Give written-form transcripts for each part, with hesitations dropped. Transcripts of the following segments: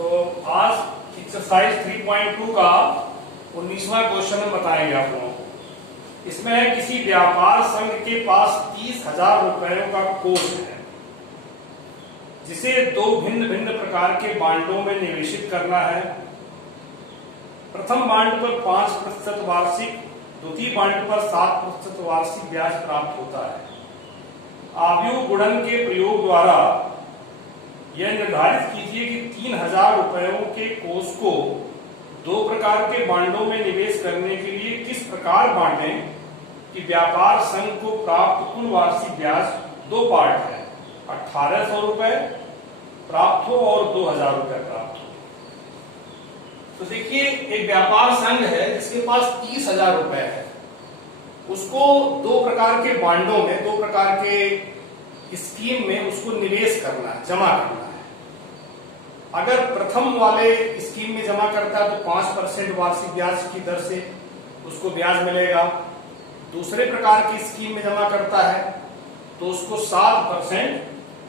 तो आज एक्सरसाइज 3.2 का 19वां क्वेश्चन हम बताएंगे आप लोगों को। इसमें है किसी व्यापार संघ के पास 30,000 रुपयों का कोष है जिसे दो भिन्न भिन्न प्रकार के बांडों में निवेशित करना है। प्रथम बांड पर 5% वार्षिक, द्वितीय बांड पर 7% वार्षिक ब्याज प्राप्त होता है। आव्यूह गुणन के प्रयोग द्वारा यह निर्धारित कीजिए कि 3,000 रुपयों के कोष को दो प्रकार के बांडों में निवेश करने के लिए किस प्रकार बांटें कि व्यापार संघ को प्राप्त कुल वार्षिक ब्याज दो पार्ट है, 1,800 रुपए प्राप्त हो और 2,000 रुपए प्राप्त हो। तो देखिए, एक व्यापार संघ है जिसके पास 30,000 रुपए है, उसको दो प्रकार के बांडों में, दो प्रकार के स्कीम में उसको निवेश करना है, जमा करना है। अगर प्रथम वाले स्कीम में जमा करता है तो 5% वार्षिक ब्याज की दर से उसको ब्याज मिलेगा। दूसरे प्रकार की स्कीम में जमा करता है तो उसको 7%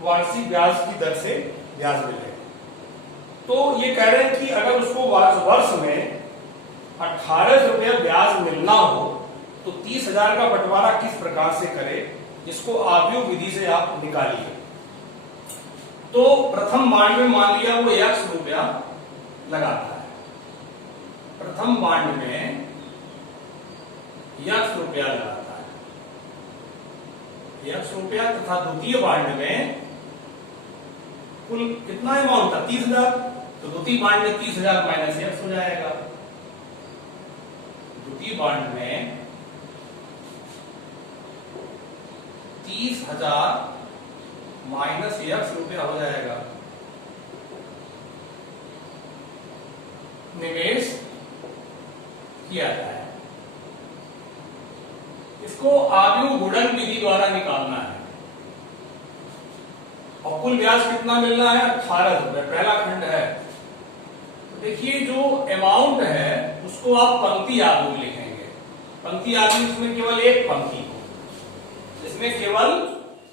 वार्षिक ब्याज की दर से ब्याज मिलेगा। तो ये कह रहे हैं कि अगर उसको वर्ष में 1,800 रुपया ब्याज मिलना हो तो 30,000 का बंटवारा किस प्रकार से करे, इसको आव्यूह विधि से आप निकालिए। तो प्रथम बांड में मान लिया वो 1 रुपया लगाता है, प्रथम बांड में 1 रुपया लगाता है, 1 रुपया, तथा द्वितीय बांड में कुल कितना अमाउंट था, 30,000। तो द्वितीय बांड में 30,000 माइनस 1 हो जाएगा। द्वितीय बांड में 30,000 माइनस 1 रुपया हो जाएगा। निवेश किया जाए, इसको आव्यूह गुणन विधि द्वारा निकालना है। और कुल ब्याज कितना मिलना है, 1,800 रुपए, पहला खंड है। तो देखिए, जो अमाउंट है उसको आप पंक्ति आव्यूह लिखेंगे। पंक्ति आव्यूह इसमें केवल एक पंक्ति हो, इसमें केवल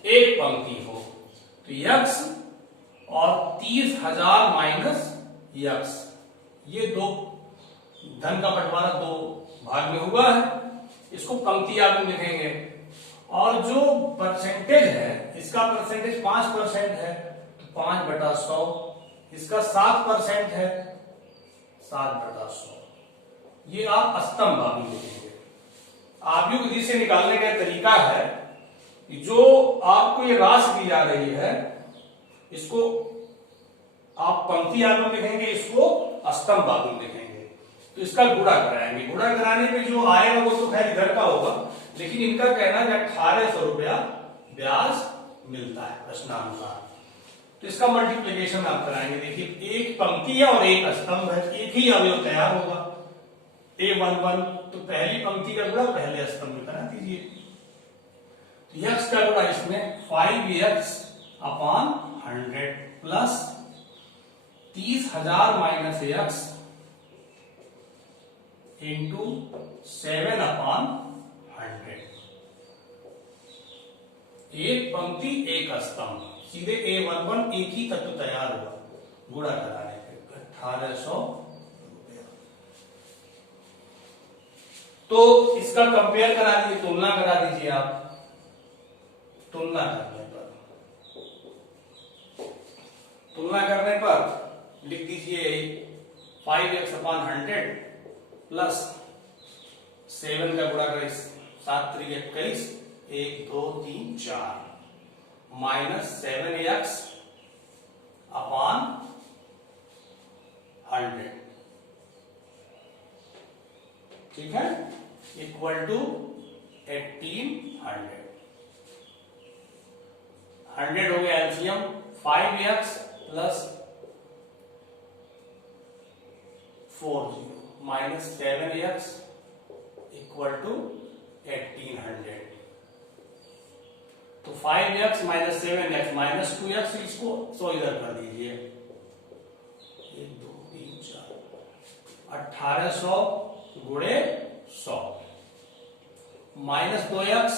एक पंक्ति हो। तो यक्स और 30,000 माइनस यक्स, ये दो धन का बंटवारा दो भाग में हुआ है, इसको पंक्ति आव्यूह लिखेंगे। और जो परसेंटेज है, इसका परसेंटेज 5% है तो 5/100, इसका 7% है 7/100, ये आप स्तंभ आव्यूह लिखेंगे। आव्यूह विधि से निकालने का तरीका है कि जो आपको ये राशि दी जा रही है इसको आप पंक्ति आव्यूह लिखेंगे, इसको स्तंभ आव्यूह लिखेंगे। तो इसका गुणा कराएंगे। गुणा कराने पे जो आएगा वो तो खैर इधर का होगा, लेकिन इनका कहना है 1,800 रुपया ब्याज मिलता है प्रश्नानुसार। तो इसका मल्टीप्लिकेशन आप कराएंगे। देखिए, एक पंक्ति है और एक स्तंभ है, एक ही अवयव तैयार होगा, A11। तो पहली पंक्ति का गुणा पहले स्तंभ में करा दीजिए। तो यक्स का गुणा इसमें 5x upon 100 plus 30,000 minus x into 7 upon 100। एक पंक्ति एक स्तंभ, सीधे A11 एक ही तत्व तैयार हुआ गुणा कराने पे 1,800 रुपया। तो इसका कंपेयर करा दीजिए, तुलना करा दीजिए आप। तुलना करने पर लिख दीजिए 5x अपॉन 100 प्लस 7 का गुणा करें 7 3 21, 1 2 3 4 माइनस 7x अपॉन 100, ठीक है, इक्वल टू 1,800। 100 हो गया LCM, 5x plus 40 minus 7x equal to 1,800। तो 5x minus 7x minus 2x, इसको 100 इधर कर दीजिए, 1 2 3 4, 1,800 गुणे 100 माइनस 2x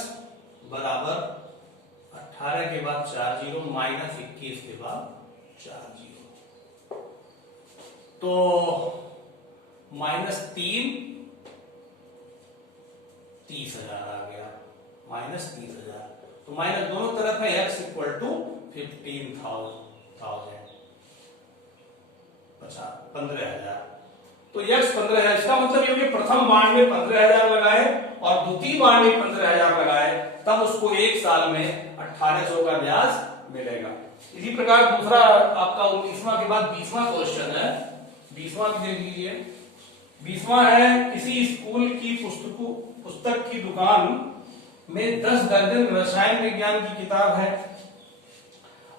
बराबर 18 के बाद 4 जीरो माइनस 21 के बाद 4 जीरो। तो -3 30,000 आ गया, -30,000। तो माइनस दोनों तरफ है, x इक्वल टू 15,000, 15,000। तो x 15,000, इसका मतलब ये कि प्रथम बाण में 15,000 लगाए और द्वितीय बाण में 15,000 लगाए, तब उसको एक साल में 1800 का ब्याज मिलेगा। इसी प्रकार दूसरा आपका 19वां के बाद 20वां क्वेश्चन है। 20वां भी देख लीजिए। 20वां है, किसी स्कूल की पुस्तक की दुकान में 10 दर्जन रसायन विज्ञान की किताब है,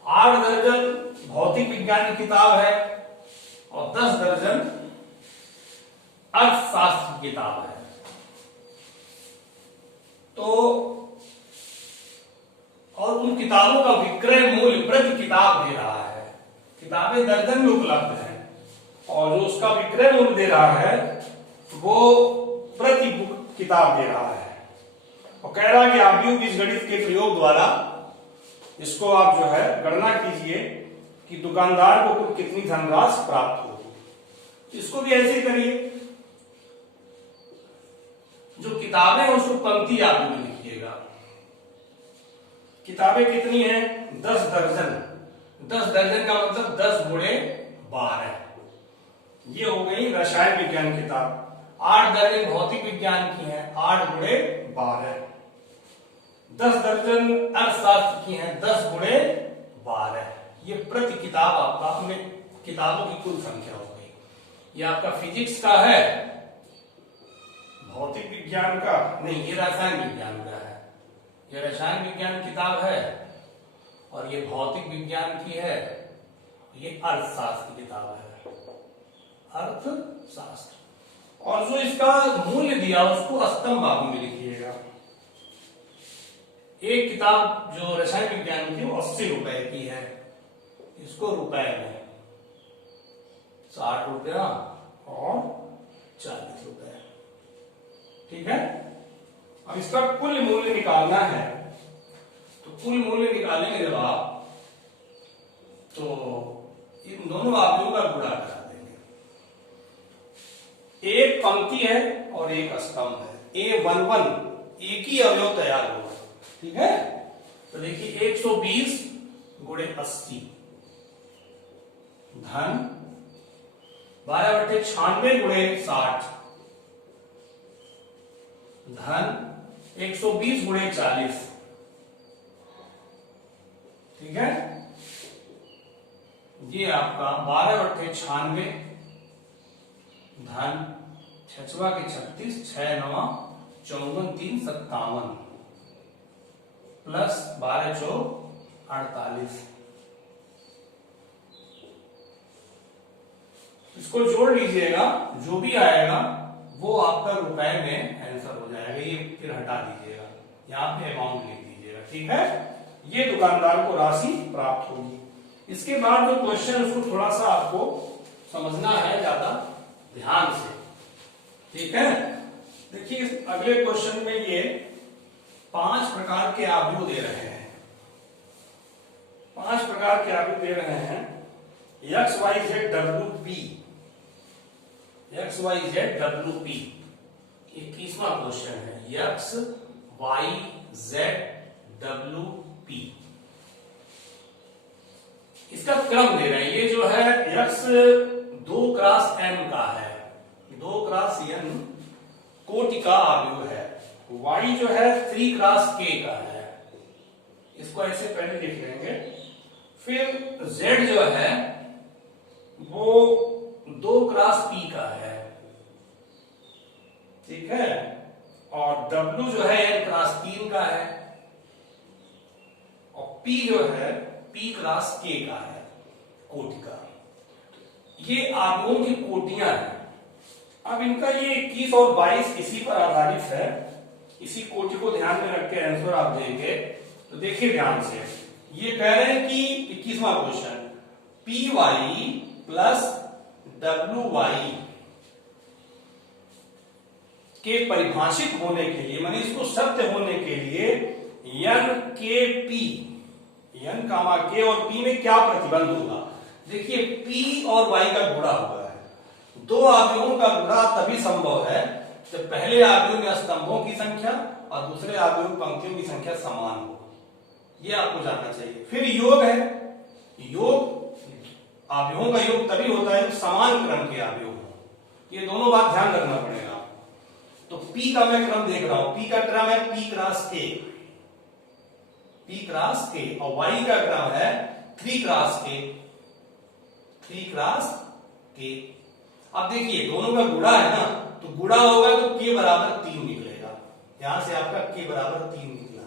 8 दर्जन भौतिक विज्ञान की किताब है और 10 दर्जन अर्थशास्त्र की किताब है। तो और उन किताबों का विक्रय मूल्य प्रति किताब दे रहा है। किताबें दर्जन में उपलब्ध हैं और जो उसका विक्रय मूल्य दे रहा है वो प्रति बुक किताब दे रहा है। और कह रहा है कि आप भी इस गणित के प्रयोग द्वारा इसको आप जो है गणना कीजिए कि दुकानदार को कुल कितनी धनराशि प्राप्त होगी। इसको भी ऐसे ही करिए, जो किताबें हैं उसको पंक्ति आप में लिखिएगा। किताबें कितनी हैं? 10 दर्जन। 10 दर्जन का मतलब 10 गुणे 12, ये हो गई रसायन विज्ञान किताब। 8 दर्जन भौतिक विज्ञान की हैं, 8 गुणे 12। 10 दर्जन अर्थशास्त्र की हैं, 10 गुणे 12। ये प्रति किताब आपका अपने किताबों की कुल संख्या हो गई। ये आपका फिजिक्स का है, भौतिक विज्ञान का नहीं, ये रसायन विज्ञान का है। ये रसायन विज्ञान किताब है और ये भौतिक विज्ञान की है, ये अर्थशास्त्र की किताब है, अर्थशास्त्र। और जो इसका मूल्य दिया उसको स्तंभ बाबू में लिखिएगा। एक किताब जो रसायन विज्ञान की वो 80 रुपए की है, इसको रुपए में 60 रुपया और 40 रुपए, ठीक है। अब इसका कुल मूल्य निकालना है, तो कुल मूल्य निकालेंगे जब आप, तो इन दोनों आंकड़ों का गुणा करा देंगे। एक पंक्ति है और एक स्तंभ है, A11 एक ही अवयव तैयार होगा, ठीक है। तो देखिए 120 गुणे 80 धन 12/96 गुणे 60 धन 120 गुणे 40, ठीक है। ये आपका 12/96 धन 6 के 36, 6 9 54 3 57 प्लस 12 4 48। इसको जोड़ लीजिएगा, जो भी आएगा वो आपका रुपए में आंसर हो जाएगा। ये फिर हटा दीजिएगा, यहाँ पे अमाउंट लिख दीजिएगा, ठीक है। ये दुकानदार को राशि प्राप्त होगी। इसके बाद जो क्वेश्चन उसको थोड़ा सा आपको समझना है ज्यादा ध्यान से, ठीक है। देखिए अगले क्वेश्चन में ये 5 प्रकार के अवयव दे रहे हैं, 5 प्रकार के अवयव दे रहे हैं। X Y Z W P, X Y Z W P, 21वां क्वेश्चन है। X Y Z W P, इसका क्रम दे रहे हैं। ये जो है एक्स 2 क्रॉस n का है, 2 क्रॉस n कोटि का अवयव है। y जो है 3 क्रॉस k का है, इसको ऐसे पहले लिख लेंगे। फिर z जो है वो 2 क्रॉस p का है, ठीक है। और w जो है n क्रॉस 3 का है और p जो है p क्रॉस k का है, कोटि का। ये अवयवों की कोटियां हैं। अब इनका ये 21 और 22 इसी पर आधारित है। इसी कोटि को ध्यान में रख के आंसर आप देंगे। तो देखिए ध्यान से, ये कह रहे हैं कि 21वां question P Y plus W Y के परिभाषित होने के लिए, माने इसको सत्य होने के लिए एन के पी, एन कामा के और पी में क्या प्रतिबंध होगा। देखिए पी और वाई का गुणा हुआ है, दो अवयवों का गुणा तभी संभव है जब पहले अवयव में स्तंभों की संख्या और दूसरे अवयव में पंक्तियों की संख्या समान हो। ये आपको जानना चाहिए। फिर योग है, योग अवयवों का योग तभी होता है जब समान क्रम के अवयव हो। ये दोनों बात ध्यान रखना पड़ेगा। तो P का मैं क्रम देख रहा हूं, P का क्रम है P cross K, P cross K, और Y का क्रम है 3 क्रॉस K, 3 क्रॉस K। अब देखिए दोनों का गुणा है ना, तो गुणा होगा तो K बराबर 3 निकलेगा। यहां से आपका K बराबर 3 निकला,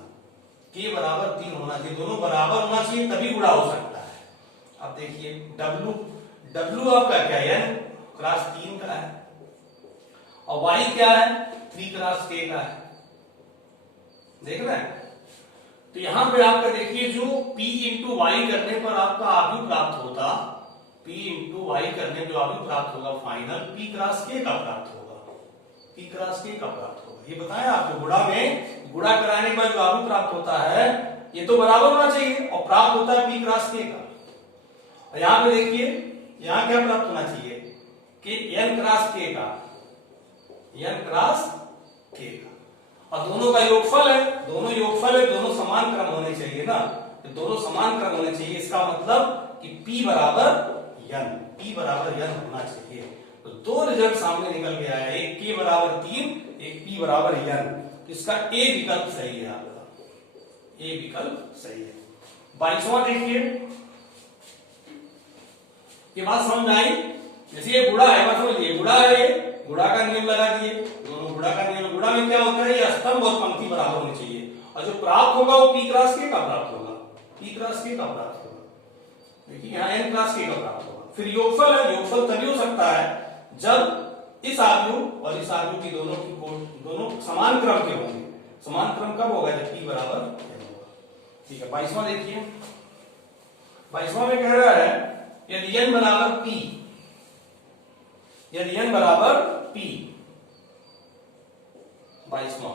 K बराबर 3 होना चाहिए, दोनों बराबर होना चाहिए तभी गुणा हो सकता है। अब देखिए W आपका क्या है, N क्रॉस 3 का है, और Y क्या है 3 क्रॉस K का है, देख रहे हैं। तो यहां पे आपका देखिए जो P इंटू वाई करने पर आपका अवयव प्राप्त होता, P इंटू वाई करने जो अवयव प्राप्त होगा फाइनल P क्रॉस K का प्राप्त होगा, P क्रॉस K का प्राप्त होगा। ये बताया आपको, गुणा में गुणा कराने पर जो अवयव प्राप्त होता है ये तो बराबर होना चाहिए और प्राप्त होता है P क्रॉस K का। और यहां पे देखिए यहां क्या प्राप्त होना चाहिए कि N क्रॉस K का, N क्रॉस K का, और दोनों का योगफल है, दोनों योगफल है, दोनों समान क्रम होने चाहिए ना, तो दोनों समान क्रम होने चाहिए। इसका मतलब कि P बराबर N, P बराबर N होना चाहिए। तो दो रिजल्ट सामने निकल के आया, एक K बराबर 3, एक P बराबर N। इसका A विकल्प सही है, आपका A विकल्प सही है। 22वां देखिए, ये बात समझ में आई। जैसे ये गुणा है, बात समझिए, गुणा है, ये गुणा का नियम लगा दिए, दोनों गुणा का नियम। गुणा में क्या होता है, ये स्तंभ और पंक्ति बराबर होनी चाहिए, और जो प्राप्त होगा वो P क्रॉस K का प्राप्त होगा, P क्रॉस K का प्राप्त होगा। देखिए यहाँ N क्रॉस K का प्राप्त होगा। फिर योगफल है, योगफल तभी हो सकता है जब इस अवयव और इस अवयव की दोनों समान क्रम के होंगे। समान क्रम कब होगा, जब P बराबर N होगा। ठीक है, 22वां देखिए, 22वां में कह रहा है यदि N बराबर P, यदि N बराबर P, 22वां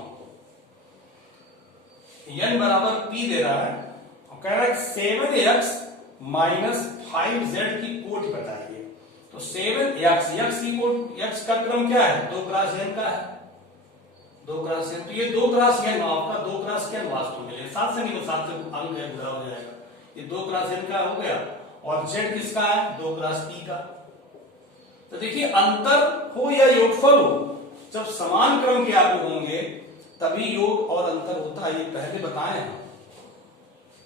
N बराबर P दे रहा है और कह रहा है 7x माइनस 5z की कोटि बताइए। तो 7x, x की कोटि, x का क्रम क्या है, 2 क्रॉस n का है, 2 क्रॉस n। तो ये 2 क्रॉस n आपका 2 क्रॉस n वास्तव में 7 से नहीं, 7 से अंक है, बुरा हो जाएगा। ये 2 क्रॉस n का हो गया, और z किसका है, 2 क्रॉस p का। तो देखिए अंतर हो या योगफल हो, जब समान क्रम के आगे होंगे तभी योग और अंतर होता है, ये पहले बताए हैं।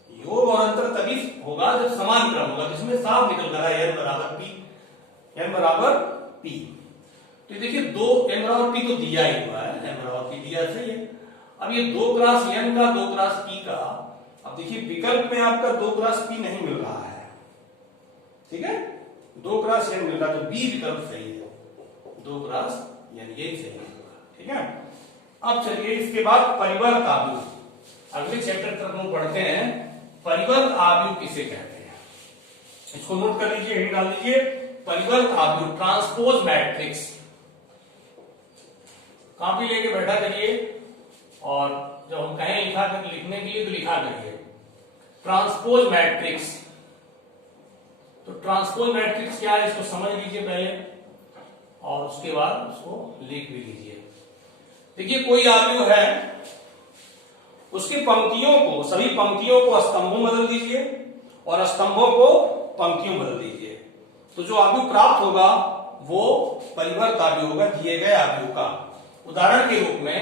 योग और अंतर तभी होगा जब समान क्रम होगा, जिसमें साफ निकल रहा है n बराबर p, n बराबर p। तो देखिए 2 n बराबर p तो दिया ही हुआ है, n बराबर p दिया सही है। अब ये 2 क्रॉस n का, 2 क्रॉस p का, अब देखिए विकल्प में आपका 2 क्रॉस p नहीं मिल रहा है, ठीक है, 2 क्रॉस n मिल रहा है, तो B विकल्प सही है, 2 क्रॉस n यही सही है, ठीक है। अब चलिए इसके बाद परिवर्त अवयव, अगले चैप्टर तक हम पढ़ते हैं परिवर्त अवयव किसे कहते हैं। इसको नोट कर लीजिए, हेड डाल लीजिए, परिवर्त अवयव, ट्रांसपोज मैट्रिक्स। कॉपी लेके बैठा करिए, और जब हम कहें लिखने के लिए तो लिखा करिए ट्रांसपोज मैट्रिक्स। तो ट्रांसपोज मैट्रिक्स क्या है, इसको समझ लीजिए पहले, और उसके बाद उसको लिख भी लीजिए। देखिए कोई अवयव है, उसकी पंक्तियों को, सभी पंक्तियों को स्तंभों में बदल दीजिए और स्तंभों को पंक्तियों में बदल दीजिए, तो जो अवयव प्राप्त होगा वो परिवर्त अवयव होगा दिए गए अवयव का। उदाहरण के रूप में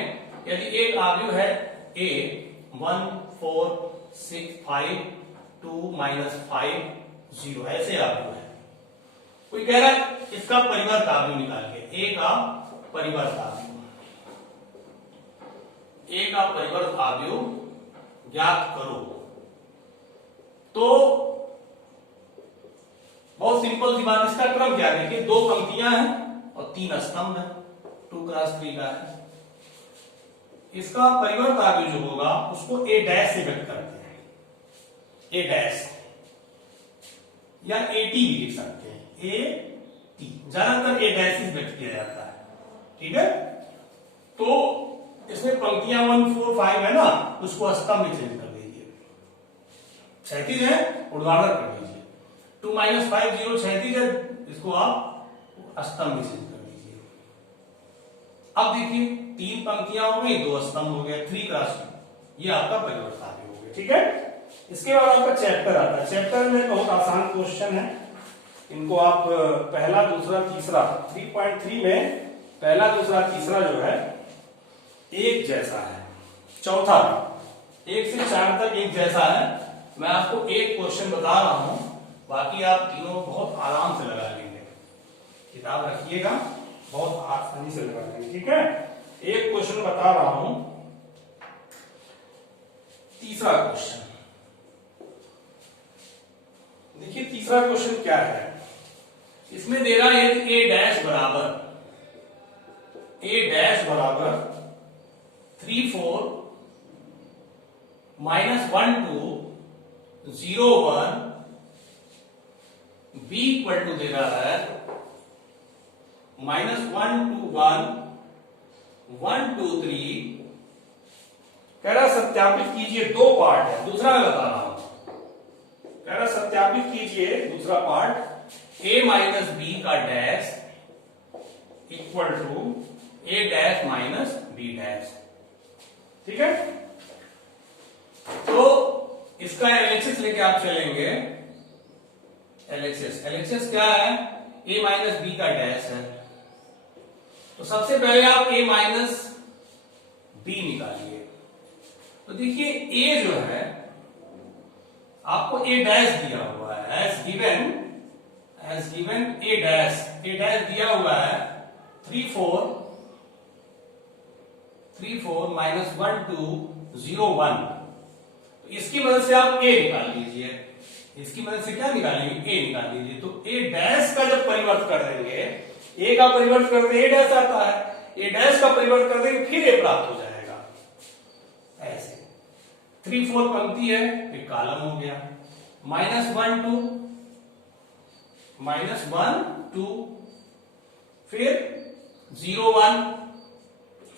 यदि एक अवयव है a 1 4 6 5 2 -5 0, ऐसे अवयव है, कोई कह रहा है इसका परिवर्त अवयव निकालिए, a का परिवर्त अवयव, a का परिवर्त अवयव ज्ञात करो। तो बहुत सिंपल सी बात, इसका क्रम क्या है, देखिए 2 पंक्तियां हैं और 3 स्तंभ है, 2 क्रॉस 3 का है। इसका परिवर्त अवयव जो होगा उसको a डैश से व्यक्त करते हैं, a डैश या at भी लिख सकते हैं, at, ज्यादातर a डैश से व्यक्त किया जाता है, ठीक है। तो इसमें पंक्तियां 1 4 5 है ना, उसको स्तंभ में चेंज कर दीजिए, क्षैतिज है ऊर्ध्वाधर कर दीजिए। 2 -5 0 क्षैतिज है, इसको आप स्तंभ सिद्ध कर दीजिए। अब देखिए 3 पंक्तियां हो गई, 2 स्तंभ हो गया, 3 क्रॉस 2, ये आपका परिवर्तन हो गया। ठीक है, इसके बाद आपका चैप्टर आता है। चैप्टर में बहुत आसान क्वेश्चन है, इनको आप पहला दूसरा तीसरा 3.3 में पहला दूसरा तीसरा जो है एक जैसा है, चौथा 1 से 4 तक एक जैसा है। मैं आपको एक क्वेश्चन बता रहा हूं, बाकी आप तीनों बहुत आराम से लगा लेंगे। किताब रखिएगा, बहुत आसानी से लगा लेंगे। ठीक है, एक क्वेश्चन बता रहा हूं, तीसरा क्वेश्चन देखिए। तीसरा क्वेश्चन क्या है, इसमें दे रहा है a डैश बराबर 3 4 -1 2 0 1, b इक्वल टू दे रहा है -1 2 1 1 2 3। कह रहा सत्यापित कीजिए, 2 पार्ट है, दूसरा मैं बता रहा हूं। कह रहा सत्यापित कीजिए दूसरा पार्ट, a माइनस बी का dash equal to a dash minus B dash. ठीक है, तो इसका एलएचएस लेके आप चलेंगे। एलएचएस क्या है, a माइनस बी का डैश है, तो सबसे पहले आप a माइनस बी निकालिए। तो देखिए a जो है आपको a डैश दिया हुआ है, एज गिवन a डैश दिया हुआ है 3 4 -1 2 0 1। इसकी मदद से आप a निकाल लीजिए, इसकी मदद से क्या निकालेंगे, a निकाल लीजिए। तो a डैश का जब परिवर्त कर देंगे, a का परिवर्त कर देंगे a डैश आता है, a डैश का परिवर्त कर देंगे फिर a प्राप्त हो जाएगा। ऐसे 3 4 पंक्ति है, फिर कॉलम हो गया, -1 2 फिर 0 1,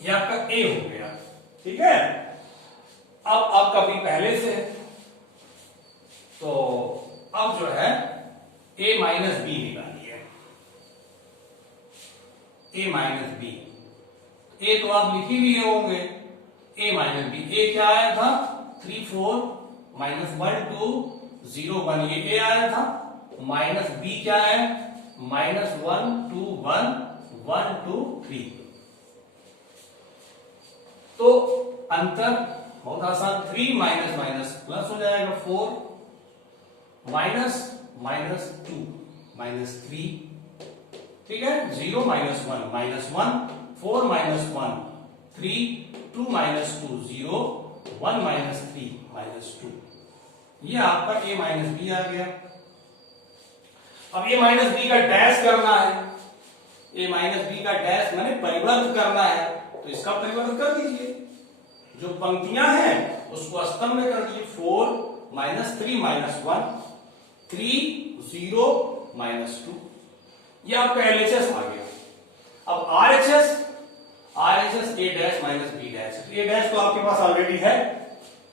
ये आपका a हो गया। ठीक है, अब आपका b पहले से है, तो अब जो है a माइनस बी निकालिए। a माइनस बी, a तो आप लिख ही लिए होंगे, a माइनस बी। a क्या आया था, 3 4 -1 2 0 1, ये a आया था। माइनस b क्या है, -1 2 1 1 2 3। तो अंतर बहुत आसान, 3 माइनस माइनस प्लस हो जाएगा 4 माइनस माइनस 2 -3। ठीक है, 0 -1 -1 4 -1 3 2 -2 0 1 -3 -2। ये आपका a माइनस बी आ गया। अब a माइनस बी का डैश करना है, a माइनस बी का डैश माने परिवर्त करना है, तो इसका परिवर्तन कर दीजिए। जो पंक्तियां हैं उसको स्तंभ में कर दीजिए। 4 -3 -1 3 0 -2, ये आपका एलएचएस आ गया। अब RHS a dash minus B dash, a dash तो आपके पास ऑलरेडी है,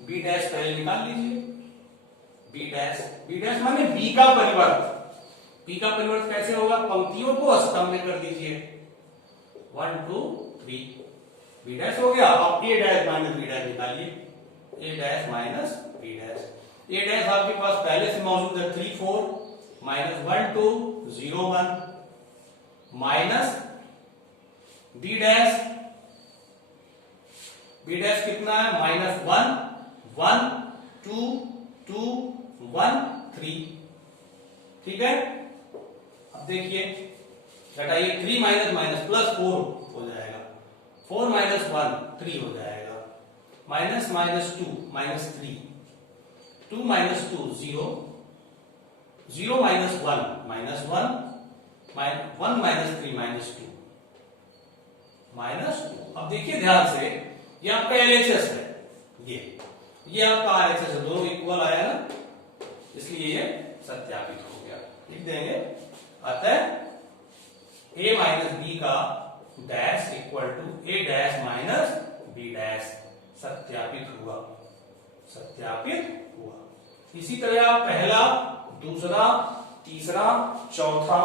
b डैश पहले निकाल लीजिए। b डैश माने b का परिवर्त। b का परिवर्त कैसे होगा, पंक्तियों को स्तंभ में कर दीजिए। 1 2 3, b डैश हो गया। अब a dash minus b dash निकालिए, a dash minus b dash. a dash आपके पास पहले से मौजूद है, 3 4 -1 2 0 1 माइनस b डैश कितना है, -1 1 2 2 1 3। ठीक है, अब देखिए घटाइए, 3 माइनस माइनस प्लस 4 हो जाएगा, 4 -1 3 हो जाएगा, माइनस माइनस 2 -3 2 -2 0 0 -1 -1 1 -3 -2 अब देखिए ध्यान से, ये आपका एलएचएस है, ये आपका आरएचएस है, दोनों इक्वल आया ना, इसलिए ये सत्यापित हो गया। लिख देंगे, अतः a माइनस बी का dash equal to a dash minus B dash सत्यापित हुआ। इसी तरह आप पहला, दूसरा, तीसरा, चौथा